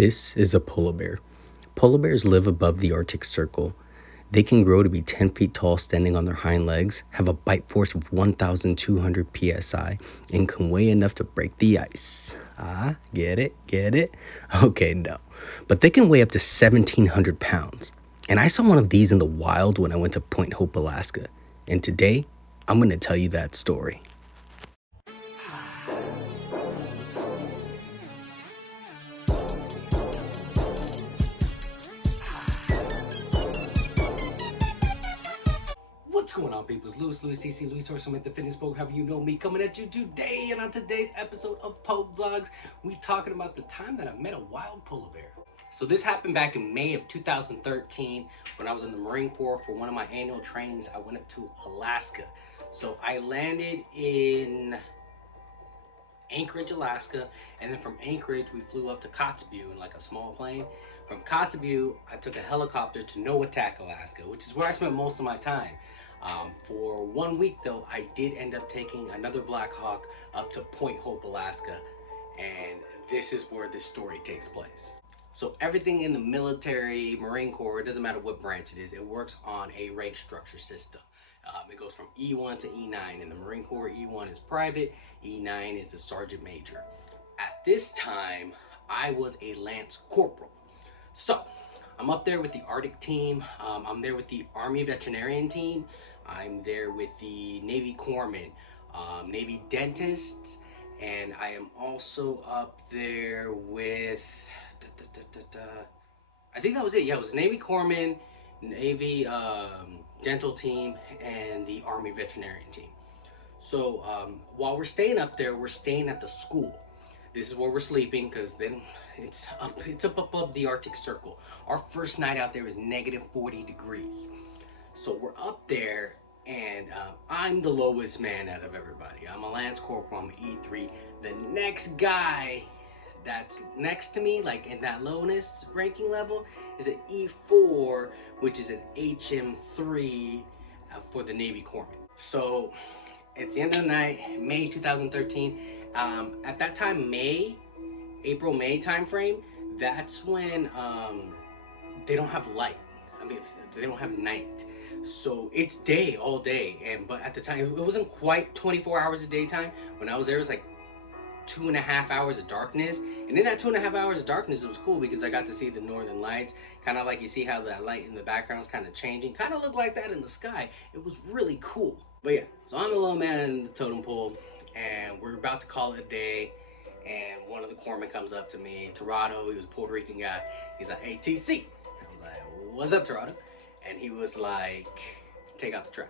This is a polar bear. Polar bears live above the Arctic Circle. They can grow to be 10 feet tall standing on their hind legs, have a bite force of 1,200 psi, and can weigh enough to break the ice. Ah, get it? Get it? Okay, no. But they can weigh up to 1,700 pounds. And I saw one of these in the wild when I went to Point Hope, Alaska. And today, I'm going to tell you that story. What's going on, people? It's Louis CC, I'm at the Fitnesspog, however you know me, coming at you today. And on today's episode of POG Vlogs, we talking about the time that I met a wild polar bear. So this happened back in May of 2013 when I was in the Marine Corps for one of my annual trainings. I went up to Alaska. So I landed in Anchorage, Alaska, and then from Anchorage we flew up to Kotzebue in like a small plane. From Kotzebue, I took a helicopter to Noatak, Alaska, which is where I spent most of my time. For 1 week though, I did end up taking another Black Hawk up to Point Hope, Alaska, and this is where this story takes place. So everything in the military, Marine Corps, it doesn't matter what branch it is, it works on a rank structure system. It goes from E1 to E9. In the Marine Corps, E1 is private, E9 is a sergeant major. At this time, I was a lance corporal. So I'm up there with the Arctic team. I'm there with the Army veterinarian team. I'm there with the Navy corpsmen, Navy dentists, and I am also up there with, I think that was it. Yeah, it was Navy corpsmen, Navy dental team, and the Army veterinarian team. So while we're staying up there, we're staying at the school. This is where we're sleeping because then it's up above the Arctic Circle. Our first night out there was negative 40 degrees. So we're up there, and I'm the lowest man out of everybody. I'm a Lance Corporal, I'm an E3. The next guy that's next to me, like in that lowness ranking level, is an E4, which is an HM3 for the Navy Corpsman. So it's the end of the night, May 2013. At that time, April-May time frame, that's when they don't have light. I mean, they don't have night. So it's day all day. But at the time, it wasn't quite 24 hours of daytime. When I was there, it was like 2.5 hours of darkness. And in that 2.5 hours of darkness, it was cool because I got to see the northern lights. Kind of like you see how that light in the background is kind of changing. Kind of looked like that in the sky. It was really cool. But yeah, so I'm the low man in the totem pole, and we're about to call it a day. And one of the corpsmen comes up to me, Torado. He was a Puerto Rican guy. He's like, "Hey, TC." I was like, "What's up, Torado?" And he was like, "Take out the trash."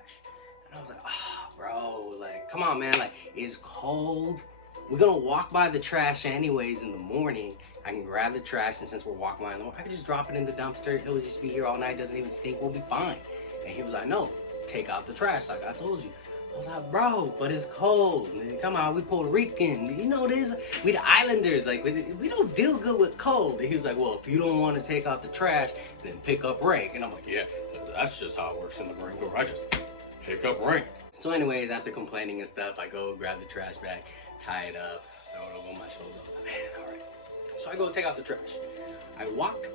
And I was like, "Oh, bro, like, come on, man. Like, it's cold. We're gonna walk by the trash anyways in the morning. I can grab the trash, and since we're walking by in the morning, I can just drop it in the dumpster. It'll just be here all night. Doesn't even stink. We'll be fine." And he was like, "No, take out the trash like I told you." I was like, "Bro, but it's cold. Man, come on, we Puerto Rican. You know this. We the islanders. Like, we don't deal good with cold." And he was like, "Well, if you don't want to take out the trash, then pick up rank." And I'm like, "Yeah, that's just how it works in the Marine Corps. I just pick up rank." So anyways, after complaining and stuff, I go grab the trash bag, tie it up, throw it over my shoulder. Man, all right. So I go take out the trash. I walk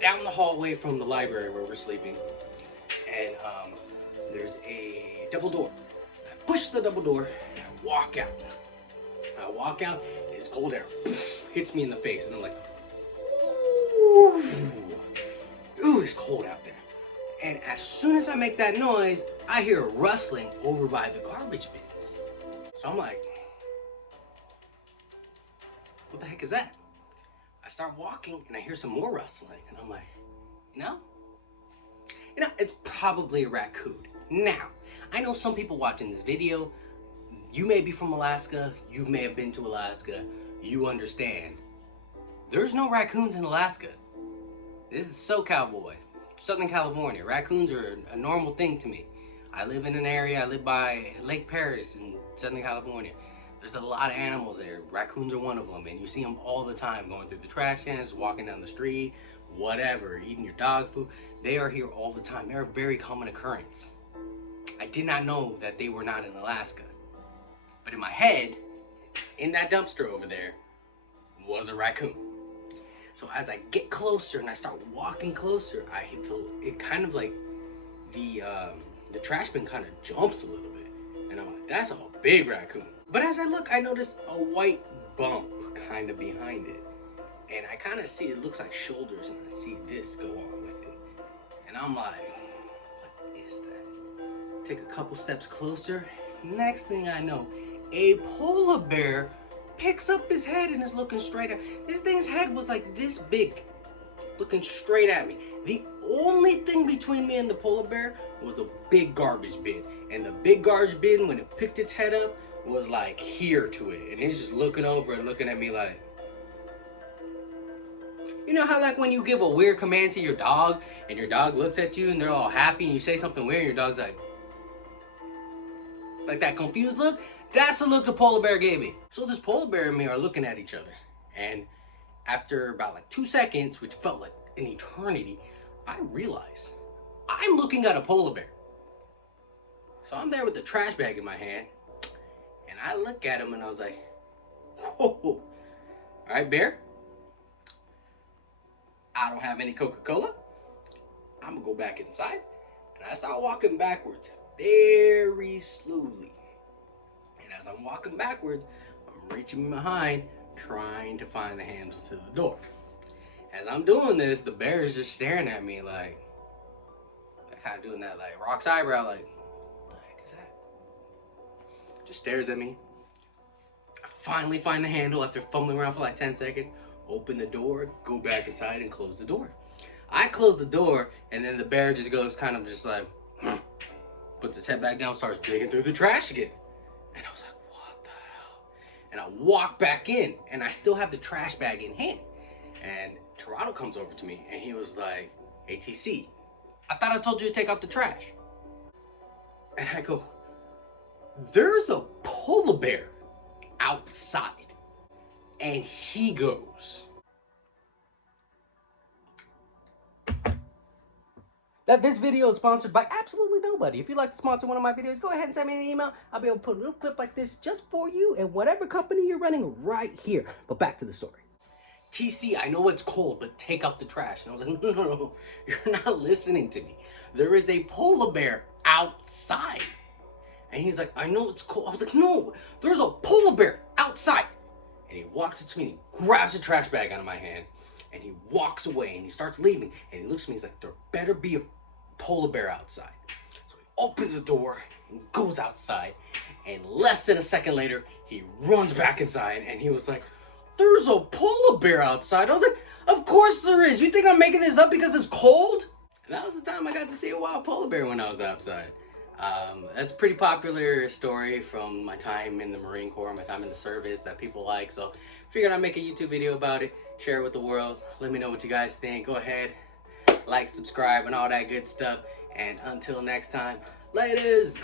down the hallway from the library where we're sleeping, and there's a double door. I push the double door and I walk out. I walk out, and it's cold air hits me in the face, and I'm like, ooh, it's cold out there. And as soon as I make that noise, I hear a rustling over by the garbage bins. So I'm like, what the heck is that? I start walking and I hear some more rustling, and I'm like, you know, it's probably a raccoon. Now, I know some people watching this video, you may be from Alaska, you may have been to Alaska, you understand. There's no raccoons in Alaska. This is SoCal boy, Southern California. Raccoons are a normal thing to me. I live in an area, I live by Lake Paris in Southern California. There's a lot of animals there. Raccoons are one of them, and you see them all the time, going through the trash cans, walking down the street, whatever, eating your dog food. They are here all the time. They're a very common occurrence. I did not know that they were not in Alaska. But in my head, in that dumpster over there, was a raccoon. So as I get closer and I start walking closer, I feel it kind of like the trash bin kind of jumps a little bit, and I'm like, that's a big raccoon. But as I look, I notice a white bump kind of behind it, and I kind of see it looks like shoulders, and I see this go on with it, and I'm like, what is that? Take a couple steps closer. Next thing I know, a polar bear picks up his head and is looking straight at. This thing's head was like this big, looking straight at me. The only thing between me and the polar bear was the big garbage bin, and the big garbage bin, when it picked its head up, was like here to it, and it's just looking over and looking at me like, you know how like when you give a weird command to your dog and your dog looks at you and they're all happy and you say something weird and your dog's like that confused look? That's the look the polar bear gave me. So this polar bear and me are looking at each other, and after about like 2 seconds, which felt like an eternity, I realize I'm looking at a polar bear. So I'm there with the trash bag in my hand, and I look at him and I was like, whoa, all right, bear, I don't have any Coca-Cola. I'm gonna go back inside. And I start walking backwards very slowly. And as I'm walking backwards, I'm reaching behind, trying to find the handle to the door. As I'm doing this, the bear is just staring at me like, kind of doing that like Rock's eyebrow, like, what the heck is that? Just stares at me. I finally find the handle after fumbling around for like 10 seconds, open the door, go back inside and close the door. I close the door, and then the bear just goes kind of just like, puts his head back down, starts digging through the trash again. And I was like, what the hell? And I walk back in, and I still have the trash bag in hand. And Toronto comes over to me, and he was like, ATC, I thought I told you to take out the trash. And I go, there's a polar bear outside. And he goes, that this video is sponsored by absolutely nobody. If you'd like to sponsor one of my videos, go ahead and send me an email. I'll be able to put a little clip like this just for you and whatever company you're running right here. But back to the story. TC, I know it's cold, but take out the trash. And I was like, no, you're not listening to me. There is a polar bear outside. And he's like, I know it's cold. I was like, no, there's a polar bear outside. And he walks up to me and he grabs a trash bag out of my hand. And he walks away and he starts leaving. And he looks at me, he's like, there better be a polar bear outside. So he opens the door and goes outside. And less than a second later, he runs back inside. And he was like, there's a polar bear outside. I was like, of course there is. You think I'm making this up because it's cold? And that was the time I got to see a wild polar bear when I was outside. That's a pretty popular story from my time in the Marine Corps, my time in the service that people like. So figured I'd make a YouTube video about it, share it with the world. Let me know what you guys think. Go ahead, like, subscribe, and all that good stuff. And until next time, laters.